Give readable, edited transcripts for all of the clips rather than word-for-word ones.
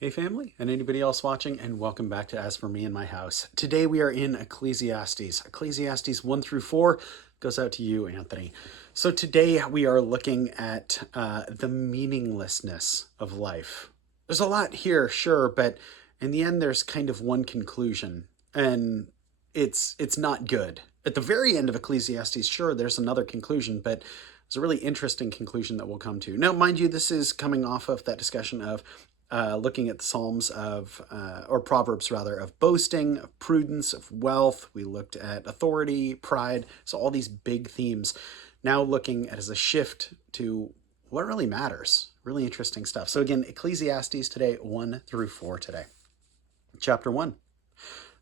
Hey family, and anybody else watching, and welcome back to As For Me and My House. Today we are in Ecclesiastes. Ecclesiastes 1 through 4 goes out to you, Anthony. So today we are looking at the meaninglessness of life. There's a lot here, sure, but in the end there's kind of one conclusion, and it's not good. At the very end of Ecclesiastes, sure, there's another conclusion, but there's a really interesting conclusion that we'll come to. Now, mind you, this is coming off of that discussion of looking at the Psalms or Proverbs rather, of boasting, of prudence, of wealth. We looked at authority, pride, so all these big themes. Now looking at as a shift to what really matters. Really interesting stuff. So again, Ecclesiastes today, 1 through 4 today. Chapter 1.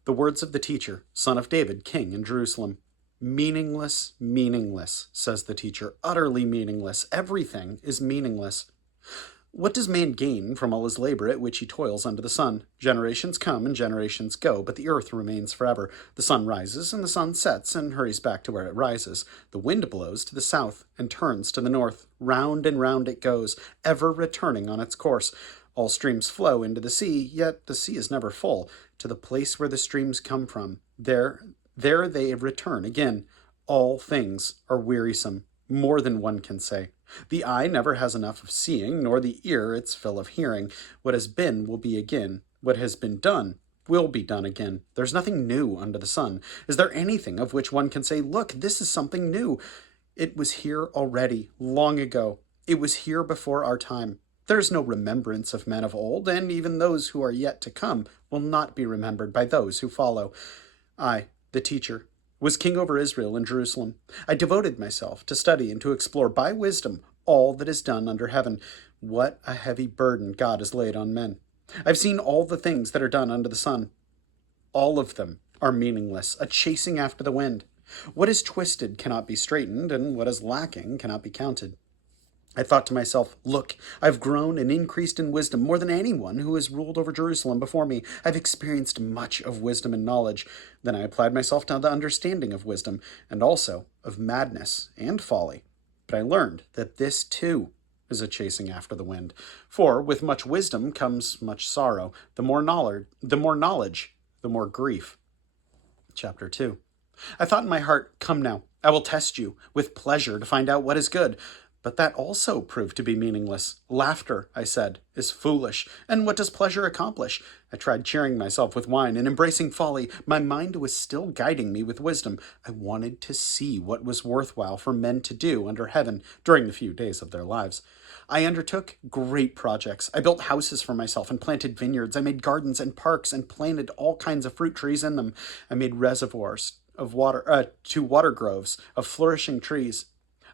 The words of the teacher, son of David, king in Jerusalem. Meaningless, meaningless, says the teacher, utterly meaningless. Everything is meaningless. What does man gain from all his labor at which he toils under the sun? Generations come and generations go, but the earth remains forever. The sun rises and the sun sets and hurries back to where it rises. The wind blows to the south and turns to the north. Round and round it goes, ever returning on its course. All streams flow into the sea, yet the sea is never full. To the place where the streams come from, there they return again. All things are wearisome, more than one can say. The eye never has enough of seeing, nor the ear its fill of hearing. What has been will be again. What has been done will be done again. There's nothing new under the sun. Is there anything of which one can say, look, this is something new? It was here already, long ago. It was here before our time. There is no remembrance of men of old, and even those who are yet to come will not be remembered by those who follow. I, the teacher, was king over Israel in Jerusalem. I devoted myself to study and to explore by wisdom all that is done under heaven. What a heavy burden God has laid on men. I've seen all the things that are done under the sun. All of them are meaningless, a chasing after the wind. What is twisted cannot be straightened, and what is lacking cannot be counted. I thought to myself, look, I've grown and increased in wisdom more than anyone who has ruled over Jerusalem before me. I've experienced much of wisdom and knowledge. Then I applied myself to the understanding of wisdom, and also of madness and folly. But I learned that this too is a chasing after the wind. For with much wisdom comes much sorrow. The more knowledge, the more grief. Chapter 2. I thought in my heart, come now, I will test you with pleasure to find out what is good. But that also proved to be meaningless. Laughter, I said, is foolish. And what does pleasure accomplish? I tried cheering myself with wine and embracing folly. My mind was still guiding me with wisdom. I wanted to see what was worthwhile for men to do under heaven during the few days of their lives. I undertook great projects. I built houses for myself and planted vineyards. I made gardens and parks and planted all kinds of fruit trees in them. I made reservoirs of water to water groves of flourishing trees.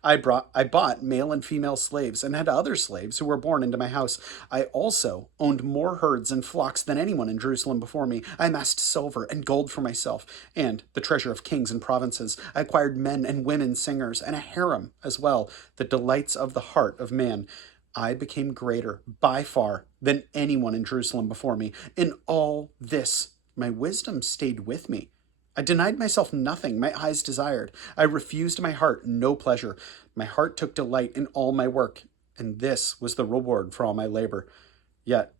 I bought male and female slaves and had other slaves who were born into my house. I also owned more herds and flocks than anyone in Jerusalem before me. I amassed silver and gold for myself and the treasure of kings and provinces. I acquired men and women singers and a harem as well, the delights of the heart of man. I became greater by far than anyone in Jerusalem before me. In all this, my wisdom stayed with me. I denied myself nothing my eyes desired. I refused my heart no pleasure. My heart took delight in all my work, and this was the reward for all my labor. Yet,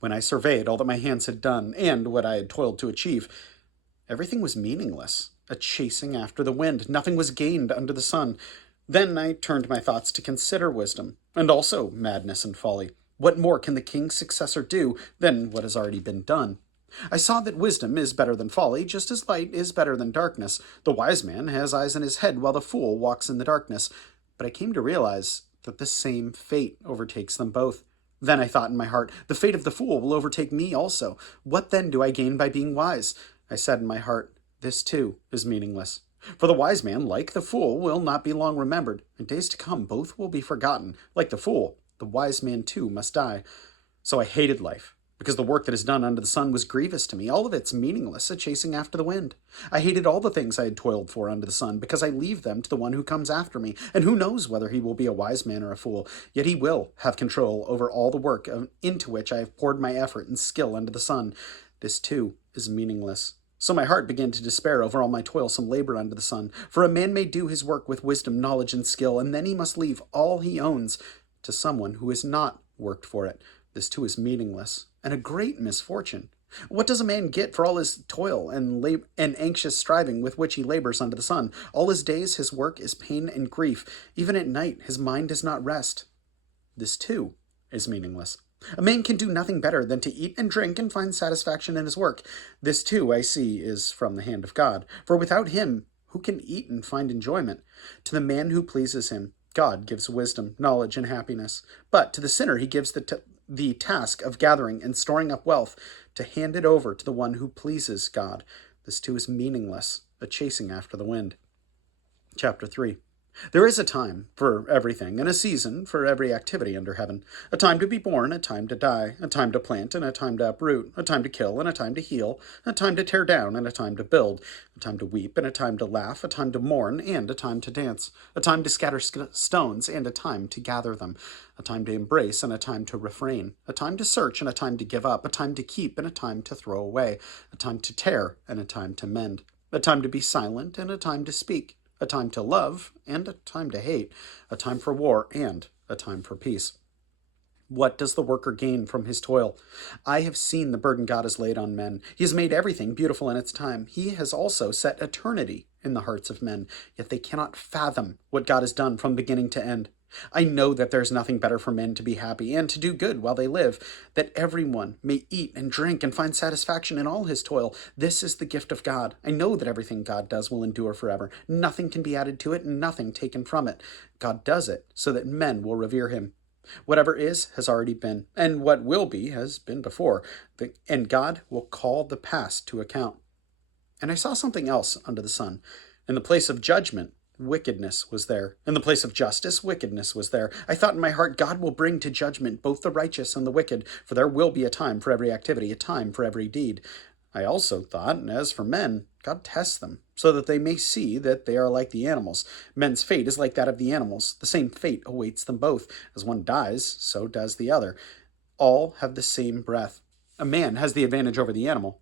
when I surveyed all that my hands had done and what I had toiled to achieve, everything was meaningless, a chasing after the wind. Nothing was gained under the sun. Then I turned my thoughts to consider wisdom, and also madness and folly. What more can the king's successor do than what has already been done? I saw that wisdom is better than folly, just as light is better than darkness. The wise man has eyes in his head, while the fool walks in the darkness. But I came to realize that the same fate overtakes them both. Then I thought in my heart, the fate of the fool will overtake me also. What then do I gain by being wise? I said in my heart, this too is meaningless. For the wise man, like the fool, will not be long remembered. In days to come, both will be forgotten. Like the fool, the wise man too must die. So I hated life, because the work that is done under the sun was grievous to me. All of it's meaningless, a chasing after the wind. I hated all the things I had toiled for under the sun, because I leave them to the one who comes after me, and who knows whether he will be a wise man or a fool. Yet he will have control over all the work into which I have poured my effort and skill under the sun. This too is meaningless. So my heart began to despair over all my toilsome labor under the sun. For a man may do his work with wisdom, knowledge, and skill, and then he must leave all he owns to someone who has not worked for it. This too is meaningless and a great misfortune. What does a man get for all his toil and anxious striving with which he labors under the sun? All his days his work is pain and grief. Even at night his mind does not rest. This too is meaningless. A man can do nothing better than to eat and drink and find satisfaction in his work. This too, I see, is from the hand of God. For without him, who can eat and find enjoyment? To the man who pleases him, God gives wisdom, knowledge, and happiness. But to the sinner he gives the task of gathering and storing up wealth to hand it over to the one who pleases God. This too is meaningless, a chasing after the wind. Chapter 3. There is a time for everything, and a season for every activity under heaven. A time to be born, a time to die, a time to plant, and a time to uproot, a time to kill, and a time to heal, a time to tear down, and a time to build, a time to weep, and a time to laugh, a time to mourn, and a time to dance, a time to scatter stones, and a time to gather them, a time to embrace, and a time to refrain, a time to search, and a time to give up, a time to keep, and a time to throw away, a time to tear, and a time to mend, a time to be silent, and a time to speak, a time to love and a time to hate, a time for war and a time for peace. What does the worker gain from his toil? I have seen the burden God has laid on men. He has made everything beautiful in its time. He has also set eternity in the hearts of men, yet they cannot fathom what God has done from beginning to end. I know that there is nothing better for men to be happy and to do good while they live, that everyone may eat and drink and find satisfaction in all his toil. This is the gift of God. I know that everything God does will endure forever. Nothing can be added to it and nothing taken from it. God does it so that men will revere him. Whatever is has already been, and what will be has been before, and God will call the past to account. And I saw something else under the sun. In the place of judgment, wickedness was there. In the place of justice, wickedness was there. I thought in my heart, God will bring to judgment both the righteous and the wicked, for there will be a time for every activity, a time for every deed. I also thought, as for men, God tests them, so that they may see that they are like the animals. Men's fate is like that of the animals. The same fate awaits them both. As one dies, so does the other. All have the same breath. A man has the advantage over the animal,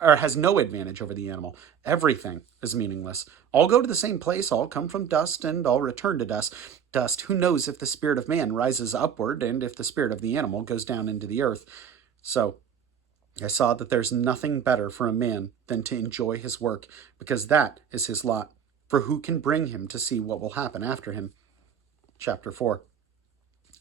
or has no advantage over the animal. Everything is meaningless. All go to the same place, all come from dust, and all return to dust. Dust, who knows if the spirit of man rises upward, and if the spirit of the animal goes down into the earth. So I saw that there's nothing better for a man than to enjoy his work, because that is his lot. For who can bring him to see what will happen after him? Chapter 4.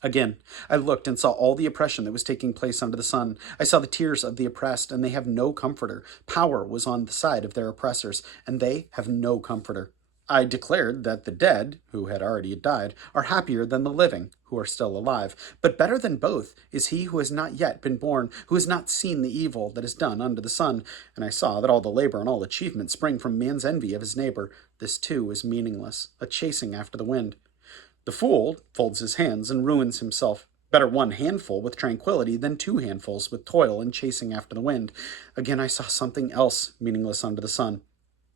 Again, I looked and saw all the oppression that was taking place under the sun. I saw the tears of the oppressed, and they have no comforter. Power was on the side of their oppressors, and they have no comforter. I declared that the dead, who had already died, are happier than the living, who are still alive. But better than both is he who has not yet been born, who has not seen the evil that is done under the sun. And I saw that all the labor and all achievement spring from man's envy of his neighbor. This too is meaningless, a chasing after the wind. The fool folds his hands and ruins himself. Better one handful with tranquility than two handfuls with toil and chasing after the wind. Again, I saw something else meaningless under the sun.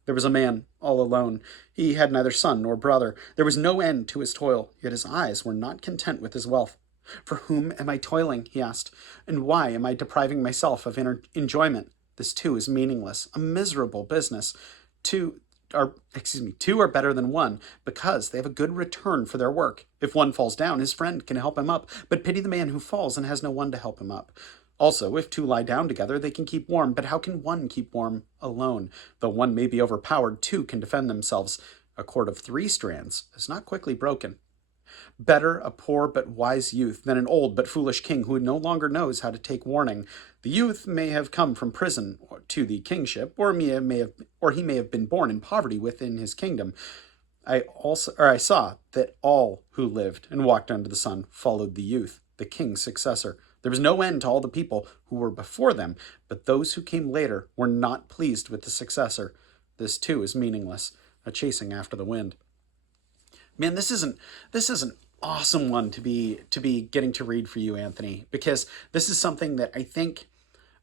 There was a man, all alone. He had neither son nor brother. There was no end to his toil, yet his eyes were not content with his wealth. For whom am I toiling, he asked, and why am I depriving myself of enjoyment? This too is meaningless, a miserable business. Two are better than one, because they have a good return for their work. If one falls down, his friend can help him up, but pity the man who falls and has no one to help him up. Also, if two lie down together, they can keep warm, but how can one keep warm alone? Though one may be overpowered, two can defend themselves. A cord of 3 strands is not quickly broken. Better a poor but wise youth than an old but foolish king who no longer knows how to take warning. The youth may have come from prison to the kingship, or he may have been born in poverty within his kingdom. I saw that all who lived and walked under the sun followed the youth, the king's successor. There was no end to all the people who were before them, but those who came later were not pleased with the successor. This too is meaningless, a chasing after the wind. Man, this is an awesome one to be getting to read for you, Anthony, because this is something that I think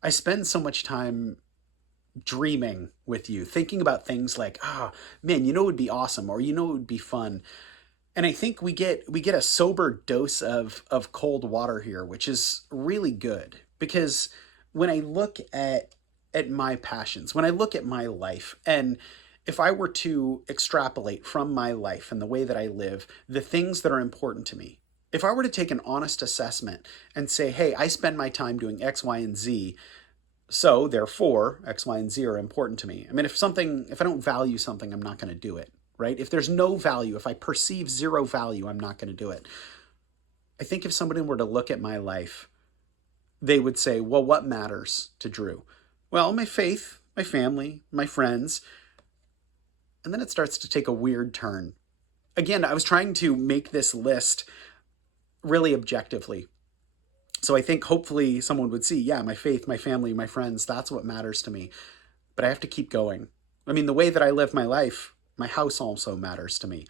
I spend so much time dreaming with you, thinking about things like, man, it would be awesome, or it would be fun. And I think we get a sober dose of cold water here, which is really good, because when I look at my passions, when I look at my life, and if I were to extrapolate from my life and the way that I live, the things that are important to me, If I were to take an honest assessment and say, hey, I spend my time doing X, Y, and Z, so therefore X, Y, and Z are important to me. I mean, if I don't value something, I'm not going to do it, right? If there's no value, if I perceive zero value, I'm not going to do it. I think if somebody were to look at my life, they would say, well, what matters to Drew? Well, my faith, my family, my friends. And then it starts to take a weird turn. Again, I was trying to make this list really objectively. So I think hopefully someone would see, yeah, my faith, my family, my friends, that's what matters to me. But I have to keep going. I mean, the way that I live my life, my house also matters to me.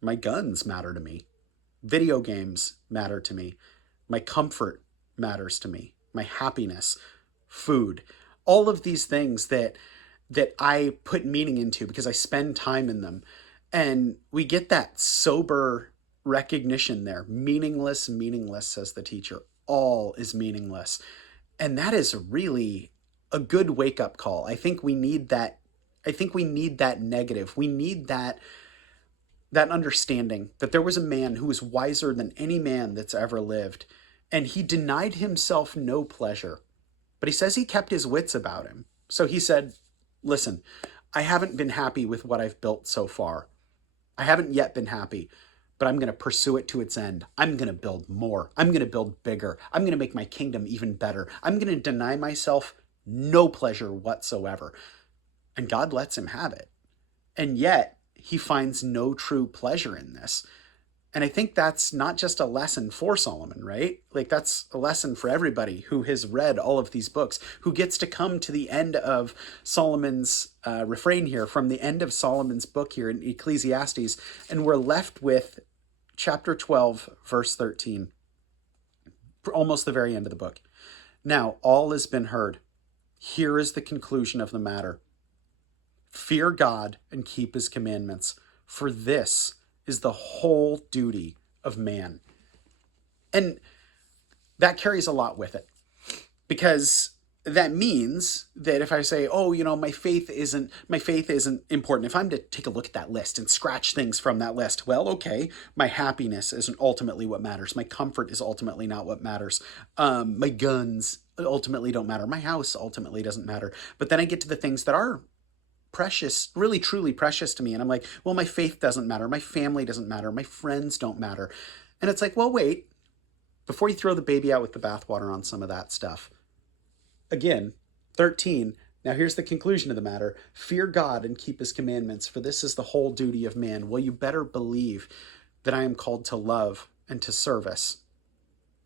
My guns matter to me. Video games matter to me. My comfort matters to me. My happiness, food, all of these things that I put meaning into because I spend time in them. And we get that sober recognition there. Meaningless, meaningless, says the teacher. All is meaningless. And that is really a good wake-up call. I think we need that. I think we need that negative. We need that understanding that there was a man who was wiser than any man that's ever lived, and he denied himself no pleasure. But he says he kept his wits about him. So he said, listen, I haven't been happy with what I've built so far. I haven't yet been happy, but I'm going to pursue it to its end. I'm going to build more. I'm going to build bigger. I'm going to make my kingdom even better. I'm going to deny myself no pleasure whatsoever. And God lets him have it. And yet he finds no true pleasure in this. And I think that's not just a lesson for Solomon, right? Like that's a lesson for everybody who has read all of these books, who gets to come to the end of Solomon's refrain here, from the end of Solomon's book here in Ecclesiastes, and we're left with chapter 12, verse 13, almost the very end of the book. Now, all has been heard. Here is the conclusion of the matter. Fear God and keep his commandments, for this is the whole duty of man. And that carries a lot with it, because that means that if I say, oh, my faith isn't important. If I'm to take a look at that list and scratch things from that list, well, okay, my happiness isn't ultimately what matters. My comfort is ultimately not what matters. My guns ultimately don't matter. My house ultimately doesn't matter. But then I get to the things that are precious, really truly precious to me. And I'm like, well, my faith doesn't matter. My family doesn't matter. My friends don't matter. And it's like, well, wait, before you throw the baby out with the bathwater on some of that stuff. Again, 13, now here's the conclusion of the matter. Fear God and keep his commandments, for this is the whole duty of man. Well, you better believe that I am called to love and to service.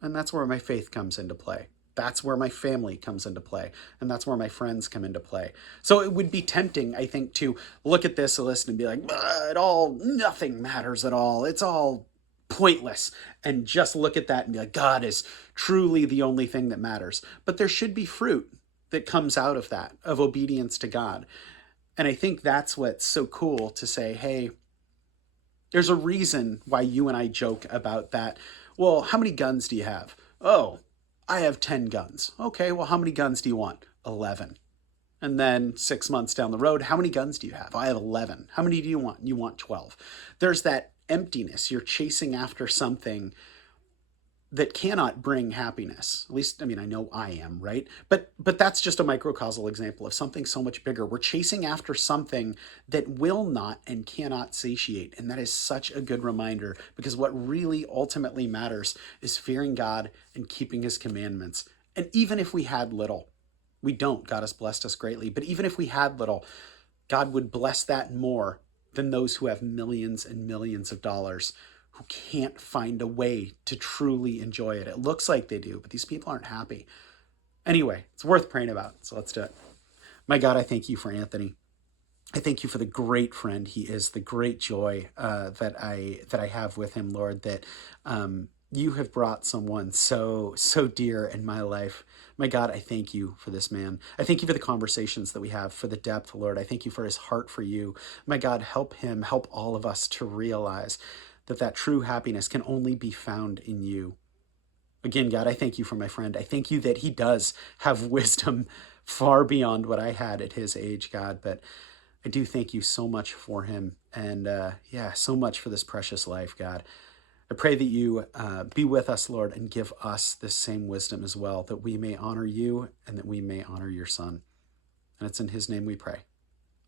And that's where my faith comes into play. That's where my family comes into play. And that's where my friends come into play. So it would be tempting, I think, to look at this list and be like, nothing matters at all. It's all pointless. And just look at that and be like, God is truly the only thing that matters. But there should be fruit that comes out of that, of obedience to God. And I think that's what's so cool to say, hey, there's a reason why you and I joke about that. Well, how many guns do you have? Oh, I have 10 guns. Okay, well, how many guns do you want? 11. And then 6 months down the road, how many guns do you have? I have 11. How many do you want? You want 12. There's that emptiness. You're chasing after something that cannot bring happiness. At least, I mean, I know I am, right? But that's just a microcosmal example of something so much bigger. We're chasing after something that will not and cannot satiate. And that is such a good reminder, because what really ultimately matters is fearing God and keeping his commandments. And even if we had little, we don't. God has blessed us greatly. But even if we had little, God would bless that more than those who have millions and millions of dollars, who can't find a way to truly enjoy it. It looks like they do, but these people aren't happy. Anyway, it's worth praying about, so let's do it. My God, I thank you for Anthony. I thank you for the great friend he is, the great joy that I have with him, Lord, that you have brought someone so dear in my life. My God, I thank you for this man. I thank you for the conversations that we have, for the depth, Lord. I thank you for his heart for you. My God, help him, help all of us to realize that true happiness can only be found in you. Again, God, I thank you for my friend. I thank you that he does have wisdom far beyond what I had at his age, God. But I do thank you so much for him, and so much for this precious life, God. I pray that you be with us, Lord, and give us this same wisdom as well, that we may honor you and that we may honor your Son. And it's in his name we pray.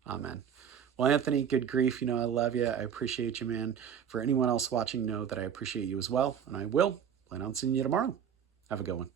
Amen. Well, Anthony, good grief. You know, I love you. I appreciate you, man. For anyone else watching, know that I appreciate you as well. And I will plan on seeing you tomorrow. Have a good one.